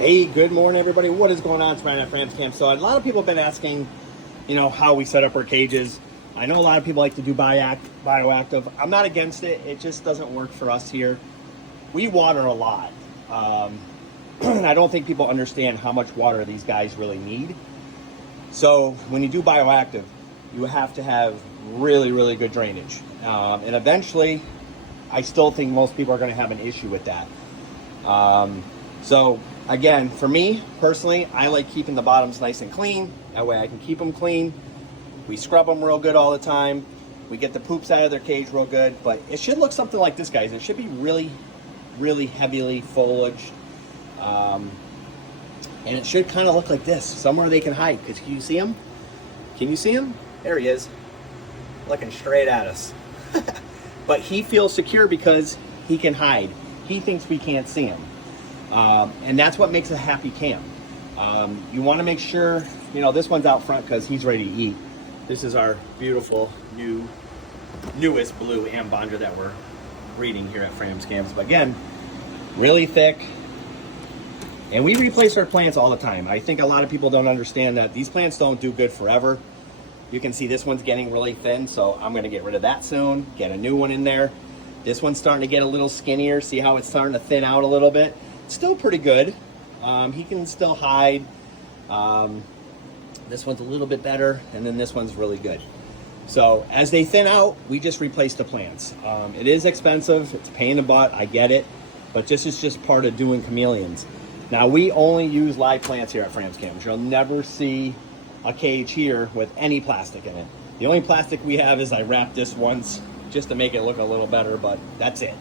Hey, good morning, everybody. What is going on? It's Brian at Frames Camp. So a lot of people have been asking, how we set up our cages. I know a lot of people like to do bioactive. I'm not against it. It just doesn't work for us here. We water a lot. I don't think people understand how much water these guys really need. So when you do bioactive, you have to have really, really good drainage. And eventually, I still think most people are going to have an issue with that. So again, for me personally, I like keeping the bottoms nice and clean. That way I can keep them clean. We scrub them real good all the time. We get the poops out of their cage real good, but it should look something like this, guys. It should be really, really heavily foliaged. And it should kind of look like this, somewhere they can hide. Because can you see him? Can you see him? There he is, looking straight at us. But he feels secure because he can hide. He thinks we can't see him. And that's what makes a happy camp. You want to make sure, this one's out front because he's ready to eat. This is our beautiful newest blue ambondra that we're breeding here at Frames Camps. But again, really thick. And we replace our plants all the time. I think a lot of people don't understand that these plants don't do good forever. You can see this one's getting really thin, so I'm going to get rid of that soon, get a new one in there. This one's starting to get a little skinnier. See how it's starting to thin out a little bit? Still pretty good. He can still hide. This one's a little bit better, and then this one's really good. So as they thin out, we just replace the plants. It is expensive. It's a pain in the butt. I get it. But this is just part of doing chameleons. Now, we only use live plants here at Frames Camp. You'll never see a cage here with any plastic in it. The only plastic we have is I wrapped this once just to make it look a little better, but that's it.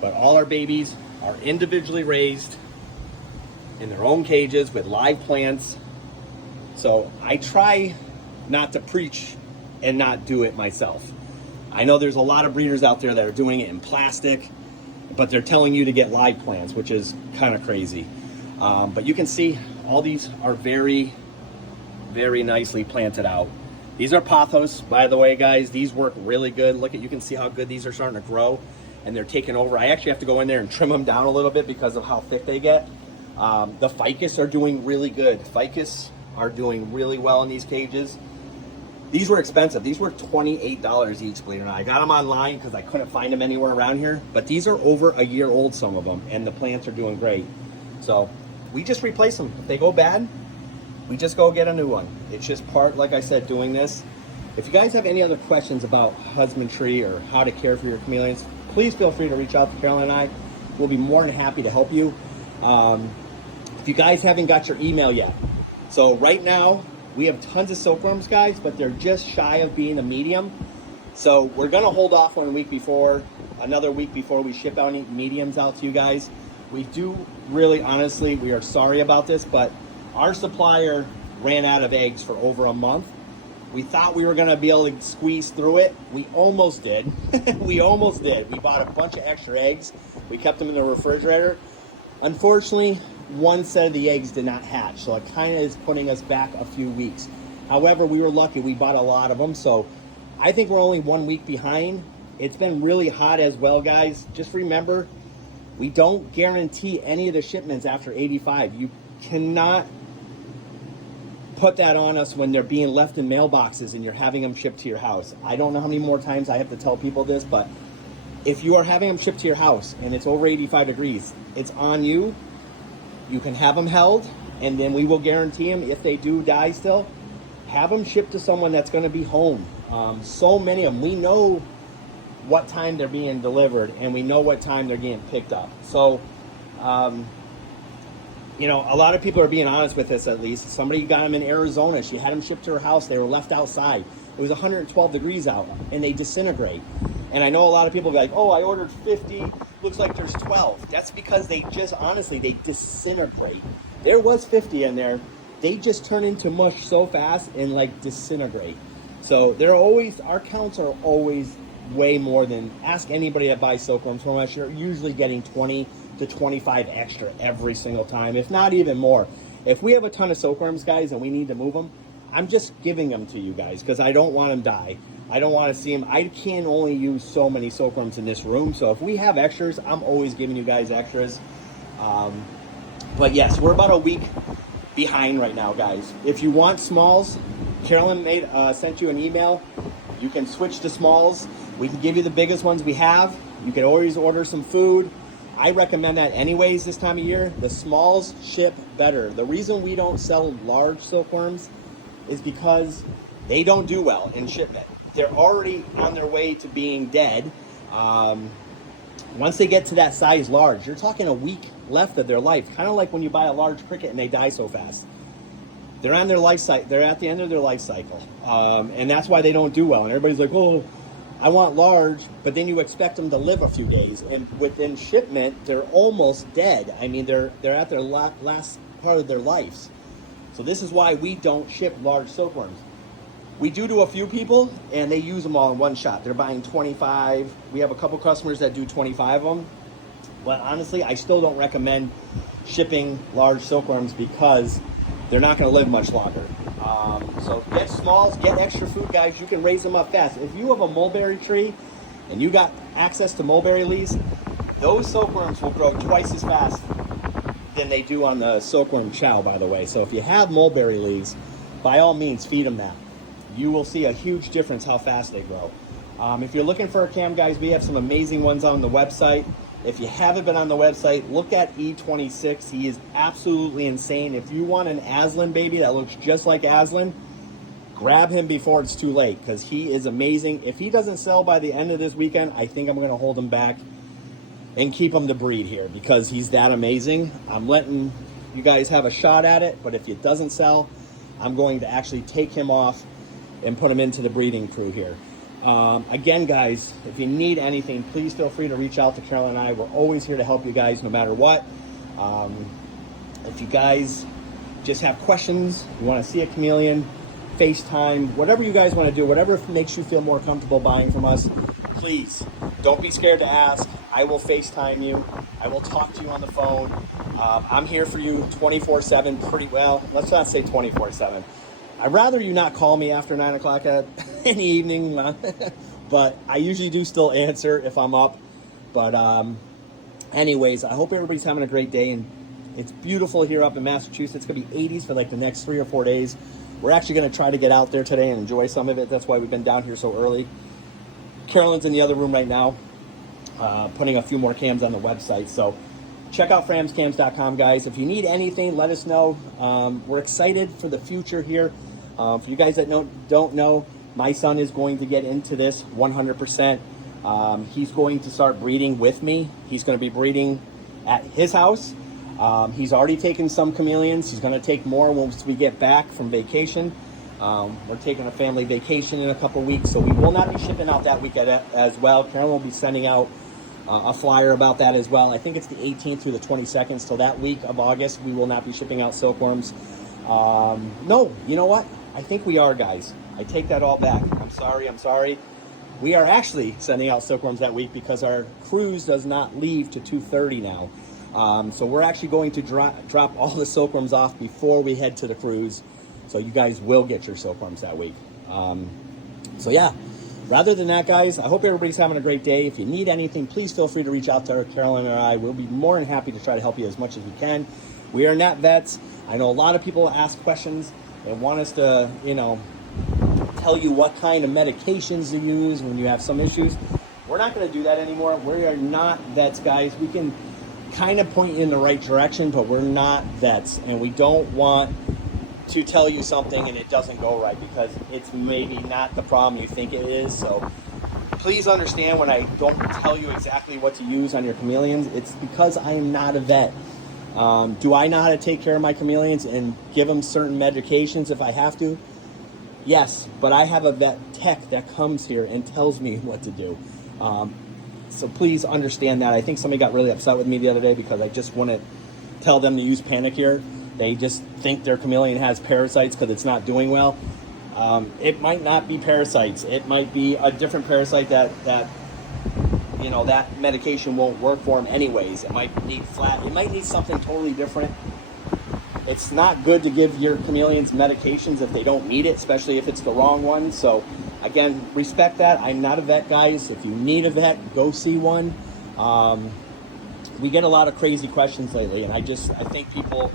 But all our babies are individually raised in their own cages with live plants. So I try not to preach and not do it myself. I know there's a lot of breeders out there that are doing it in plastic, but they're telling you to get live plants, which is kind of crazy. But you can see all these are very, very nicely planted out. These are pothos, by the way, guys. These work really good. Look you can see how good these are starting to grow, and they're taking over. I actually have to go in there and trim them down a little bit because of how thick they get. The ficus are doing really good. Ficus are doing really well in these cages. These were expensive. These were $28 each, believe it or not. I got them online because I couldn't find them anywhere around here, but these are over a year old, some of them, and the plants are doing great. So we just replace them. If they go bad, we just go get a new one. It's just part, like I said, doing this. If you guys have any other questions about husbandry or how to care for your chameleons, please feel free to reach out to Carolyn and I. We'll be more than happy to help you. If you guys haven't got your email yet, so right now we have tons of silkworms, guys, but they're just shy of being a medium. So we're gonna hold off another week before we ship out any mediums out to you guys. We do really, honestly, we are sorry about this, but our supplier ran out of eggs for over a month. We thought we were gonna be able to squeeze through it. We almost did. We almost did. We bought a bunch of extra eggs. We kept them in the refrigerator. Unfortunately, one set of the eggs did not hatch, so it kind of is putting us back a few weeks. However, we were lucky. We bought a lot of them, so I think we're only 1 week behind. It's been really hot as well, guys. Just remember, we don't guarantee any of the shipments after 85. You cannot put that on us when they're being left in mailboxes and you're having them shipped to your house. I don't know how many more times I have to tell people this, but if you are having them shipped to your house and it's over 85 degrees, it's on you. You can have them held, and then we will guarantee them if they do die still. Have them shipped to someone that's going to be home. So many of them, we know what time they're being delivered, and we know what time they're getting picked up. So, a lot of people are being honest with this, at least. Somebody got them in Arizona. She had them shipped to her house. They were left outside. It was 112 degrees out, and they disintegrate. And I know a lot of people be like, oh, I ordered 50. Looks like there's 12. That's because they just, honestly, they disintegrate. There was 50 in there. They just turn into mush so fast and, disintegrate. So our counts are always way more than, ask anybody that buys silkworms from us. You're usually getting 20 to 25 extra every single time, if not even more. If we have a ton of silkworms, guys, and we need to move them, I'm just giving them to you guys because I don't want them to die. I don't want to see them. I can only use so many silkworms in this room. So if we have extras, I'm always giving you guys extras. But yes, we're about a week behind right now, guys. If you want smalls, Carolyn sent you an email. You can switch to smalls. We can give you the biggest ones we have. You can always order some food. I recommend that anyways this time of year. The smalls ship better. The reason we don't sell large silkworms is because they don't do well in shipment. They're already on their way to being dead. Once they get to that size large, you're talking a week left of their life. Kind of like when you buy a large cricket and they die so fast. They're on their life cycle. They're at the end of their life cycle, and that's why they don't do well. And everybody's like, "Oh, I want large," but then you expect them to live a few days, and within shipment, they're almost dead. I mean, they're at their last part of their lives. So this is why we don't ship large silkworms. We do to a few people, and they use them all in one shot. They're buying 25. We have a couple customers that do 25 of them. But honestly, I still don't recommend shipping large silkworms because they're not going to live much longer. So get smalls, get extra food, guys. You can raise them up fast. If you have a mulberry tree and you got access to mulberry leaves, those silkworms will grow twice as fast than they do on the silkworm chow, by the way. So if you have mulberry leaves, by all means, feed them that. You will see a huge difference how fast they grow. If you're looking for a cam, guys, we have some amazing ones on the website. If you haven't been on the website, look at E26. He is absolutely insane. If you want an Aslan baby that looks just like Aslan, grab him before it's too late because he is amazing. If he doesn't sell by the end of this weekend, I think I'm going to hold him back and keep him to breed here because he's that amazing. I'm letting you guys have a shot at it, but if it doesn't sell, I'm going to actually take him off and put him into the breeding crew here. Again, guys, if you need anything, please feel free to reach out to Carolyn and I. We're always here to help you guys no matter what. If you guys just have questions, you want to see a chameleon, FaceTime, whatever you guys want to do, whatever makes you feel more comfortable buying from us, please don't be scared to ask. I will FaceTime you. I will talk to you on the phone. I'm here for you 24/7 pretty well. Let's not say 24/7. I'd rather you not call me after 9 o'clock in the evening, but I usually do still answer if I'm up. But anyways, I hope everybody's having a great day, and it's beautiful here up in Massachusetts. It's going to be 80s for like the next 3 or 4 days. We're actually going to try to get out there today and enjoy some of it. That's why we've been down here so early. Carolyn's in the other room right now, putting a few more cams on the website. So check out framscams.com, guys. If you need anything, let us know. We're excited for the future here. For you guys that don't know, my son is going to get into this 100%. He's going to start breeding with me. He's going to be breeding at his house. He's already taken some chameleons. He's going to take more once we get back from vacation. We're taking a family vacation in a couple weeks, so we will not be shipping out that week as well. Carolyn will be sending out a flyer about that as well. I think it's the 18th through the 22nd, so that week of August, we will not be shipping out silkworms. No, you know what? I think we are, guys. I take that all back. I'm sorry. We are actually sending out silkworms that week because our cruise does not leave to 2:30 now. So we're actually going to drop all the silkworms off before we head to the cruise. So you guys will get your silkworms that week. So yeah, rather than that, guys, I hope everybody's having a great day. If you need anything, please feel free to reach out to Carolyn or I. We'll be more than happy to try to help you as much as we can. We are not vets. I know a lot of people ask questions and want us to, tell you what kind of medications to use when you have some issues. We're not going to do that anymore. We are not vets, guys. We can kind of point you in the right direction, but we're not vets, and we don't want to tell you something and it doesn't go right because it's maybe not the problem you think it is. So please understand when I don't tell you exactly what to use on your chameleons, it's because I am not a vet. Do I know how to take care of my chameleons and give them certain medications if I have to? Yes, but I have a vet tech that comes here and tells me what to do. So please understand that. I think somebody got really upset with me the other day because I just wouldn't tell them to use Panicure. They just think their chameleon has parasites because it's not doing well. It might not be parasites. It might be a different parasite that medication won't work for them anyways. It might need something totally different. It's not good to give your chameleons medications if they don't need it, especially if it's the wrong one. So again, respect that. I'm not a vet, guys. If you need a vet, go see one. we get a lot of crazy questions lately, and I think people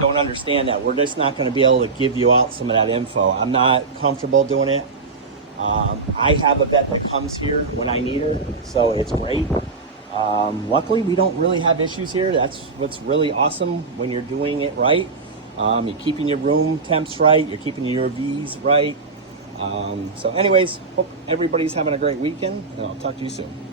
don't understand that we're just not going to be able to give you out some of that info. I'm not comfortable doing it. I have a vet that comes here when I need her, so it's great. Luckily, we don't really have issues here. That's what's really awesome when you're doing it right. You're keeping your room temps right. You're keeping your UVs right. So anyways, hope everybody's having a great weekend, and I'll talk to you soon.